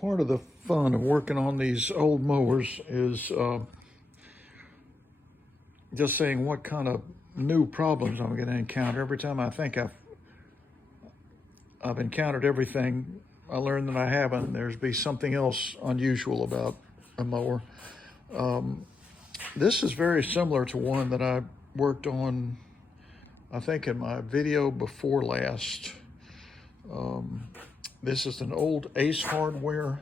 Part of the fun of working on these old mowers is just saying what kind of new problems I'm going to encounter. Every time I think I've encountered everything, I learn that I haven't. There's be something else unusual about a mower. This is very similar to one that I worked on, I think, in my video before last. This is an old Ace Hardware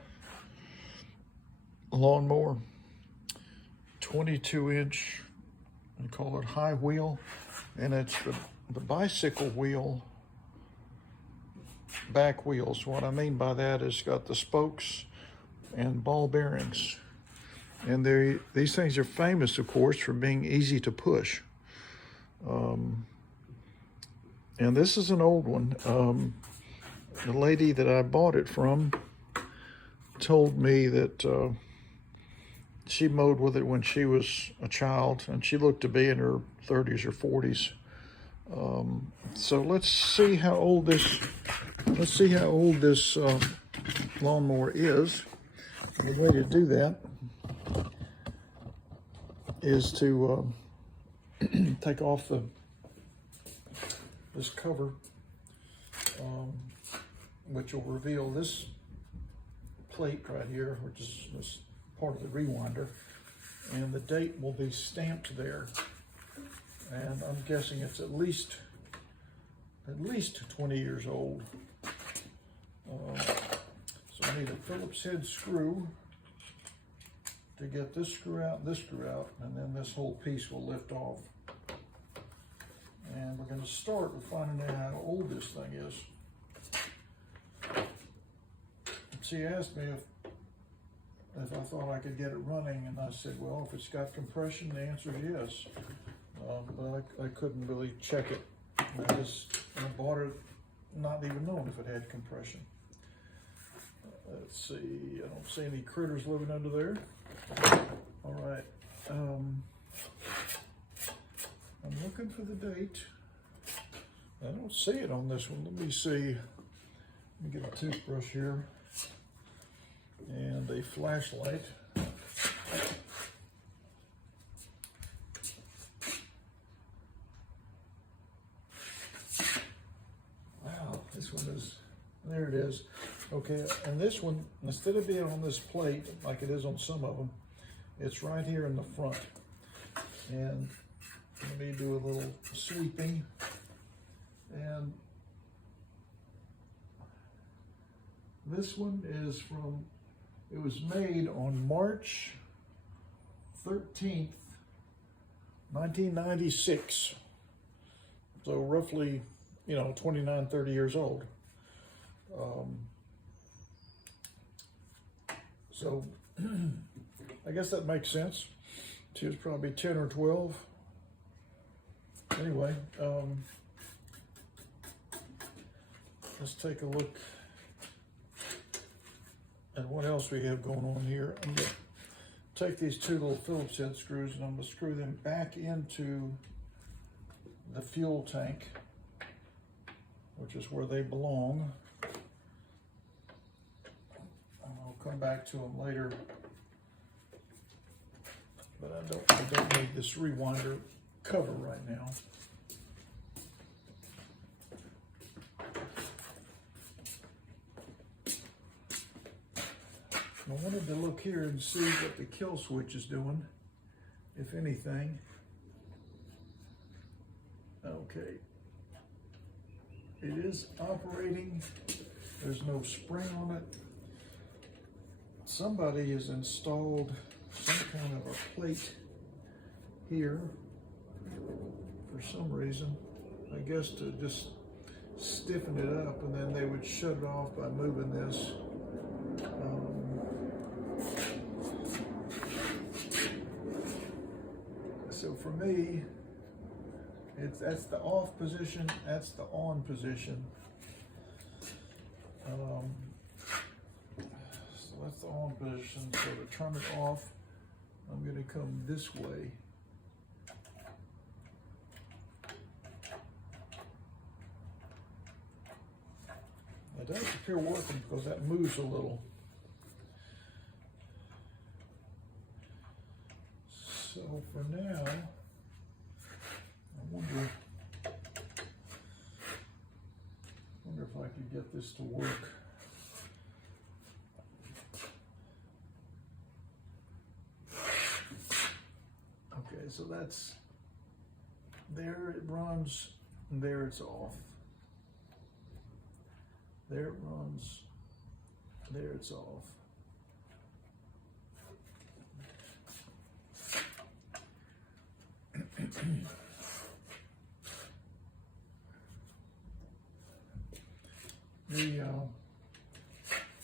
lawnmower, 22-inch, they call it high wheel, and it's the bicycle wheel back wheels. What I mean by that is got the spokes and ball bearings. And these things are famous, of course, for being easy to push. And this is an old one. The lady that I bought it from told me that she mowed with it when she was a child, and she looked to be in her 30s or 40s. So let's see how old this lawnmower is. And the way to do that is to take off this cover, which will reveal this plate right here, which is this part of the rewinder, and the date will be stamped there. And I'm guessing it's at least 20 years old. So I need a Phillips head screw to get this screw out and this screw out, and then this whole piece will lift off. And we're going to start with finding out how old this thing is. She asked me if I thought I could get it running, and I said, well, if it's got compression, the answer is yes. But I couldn't really check it. I bought it not even knowing if it had compression. Let's see, I don't see any critters living under there. All right, I'm looking for the date. I don't see it on this one. Let me see. Let me get a toothbrush here and a flashlight. Wow, this one is, there it is. Okay, and this one, instead of being on this plate like it is on some of them, it's right here in the front. And let me do a little sweeping. And this one is from, it was made on March 13th, 1996. So roughly, 29, 30 years old. So I guess that makes sense. She was probably 10 or 12. Anyway, let's take a look at what else we have going on here. I'm going to take these two little Phillips head screws and I'm going to screw them back into the fuel tank, which is where they belong. I'll come back to them later, but I don't need this rewinder cover right now. I wanted to look here and see what the kill switch is doing, if anything. Okay. It is operating. There's no spring on it. Somebody has installed some kind of a plate here for some reason. I guess to just stiffen it up, and then they would shut it off by moving this. So for me, that's the off position, that's the on position. So that's the on position. So to turn it off, I'm going to come this way. It does appear working because that moves a little. So for now, I wonder if I could get this to work. Okay, so that's, there it runs, and there it's off. There it runs, there it's off.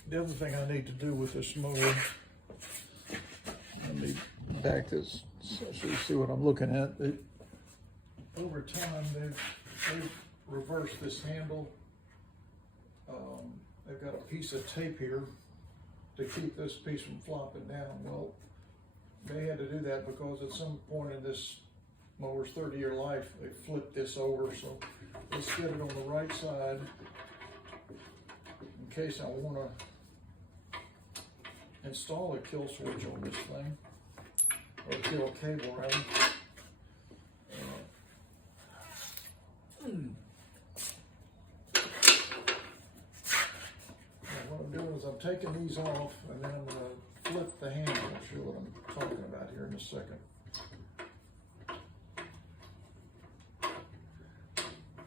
The other thing I need to do with this mower, let me back this so you see what I'm looking at. Over time, they've reversed this handle. They've got a piece of tape here to keep this piece from flopping down. Well, they had to do that because at some point in this mower's 30-year life, they flipped this over. So let's get it on the right side in case I want to install a kill switch on this thing, or kill cable rather. What I'm doing is I'm taking these off and then I'm going to flip the handle. I'll show you what I'm talking about here in a second.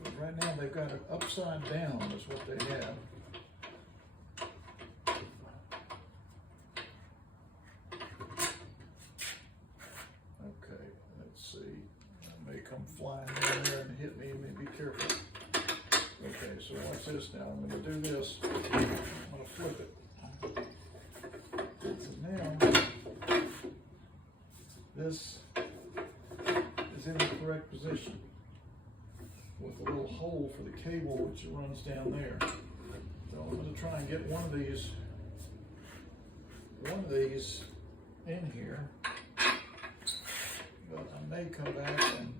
But right now they've got it upside down is what they have. Okay, let's see. It may come flying down there and hit me. Be careful. Okay, so watch this now. I'm going to do this. I'm going to flip it. So now, this is in the correct position with a little hole for the cable which runs down there. So I'm going to try and get one of these in here, but I may come back and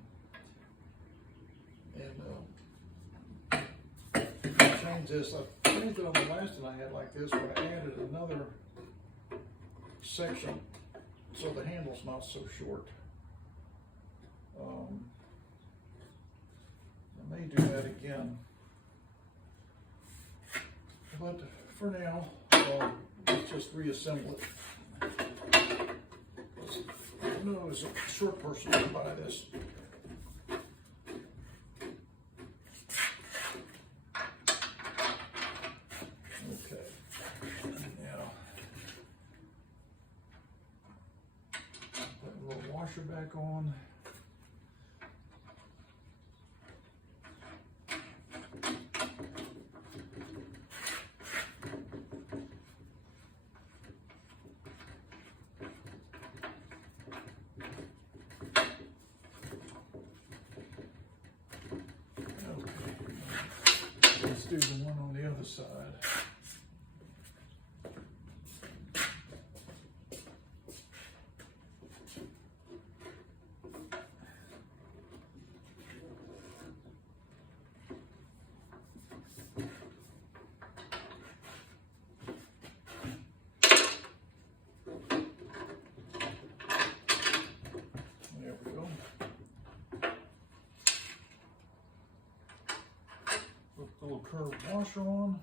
change this. I changed it on the last one I had like this, where I added another section so the handle's not so short. I may do that again, but for now, let's just reassemble it. I know as a short person can buy this. Okay, now put a little washer back on. Let's do the one on the other side. There we go. Put the little curved washer on.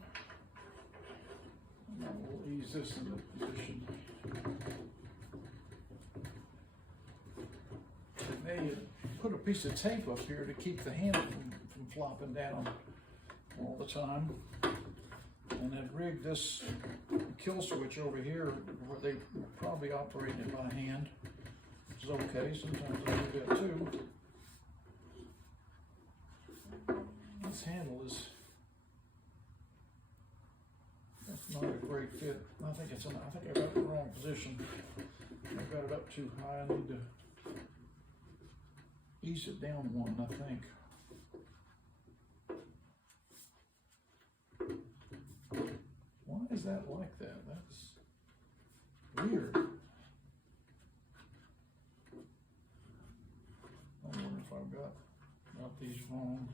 And then we'll ease this into position. Now you put a piece of tape up here to keep the handle from flopping down all the time. And then rig this kill switch over here where they probably operating it by hand, which is okay. Sometimes I do that too. This handle is, that's not a great fit. I think I got it in the wrong position. I got it up too high. I need to ease it down one, I think. Why is that like that? That's weird. I wonder if I've got these wrong.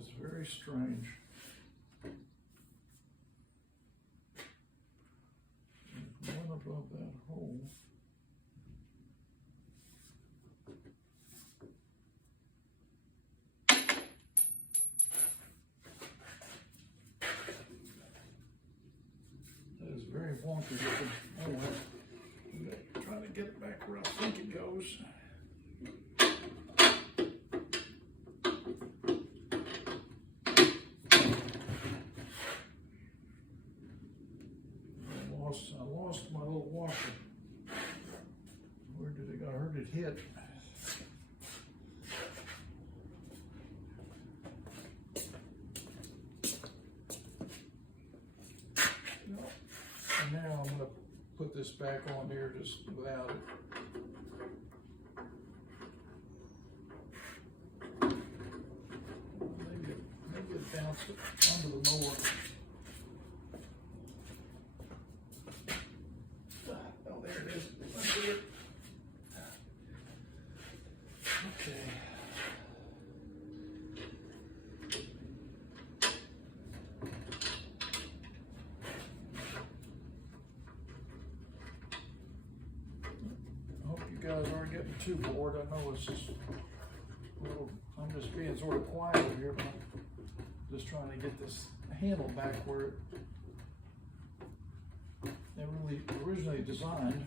is very strange. There's one above that hole. That is very wonky looking. Oh well. I'm trying to get it back where I think it goes. I lost my little washer. Where did it go? I heard it hit. No. And now I'm going to put this back on there just without it. Maybe it bounced it under the mower. Okay. I hope you guys aren't getting too bored. I know it's just a little, I'm just being sort of quiet over here, but I'm just trying to get this handle back where it really originally designed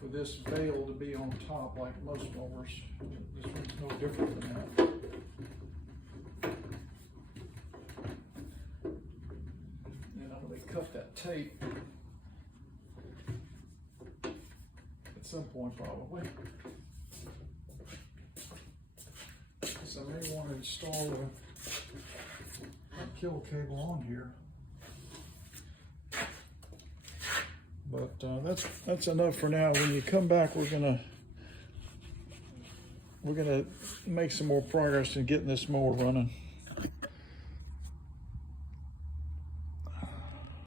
for this bail to be on top like most mowers. This one's no different than that. And I'm going to cut that tape at some point probably. So I may want to install a kill cable on here. But that's enough for now. When you come back, we're gonna make some more progress in getting this mower running.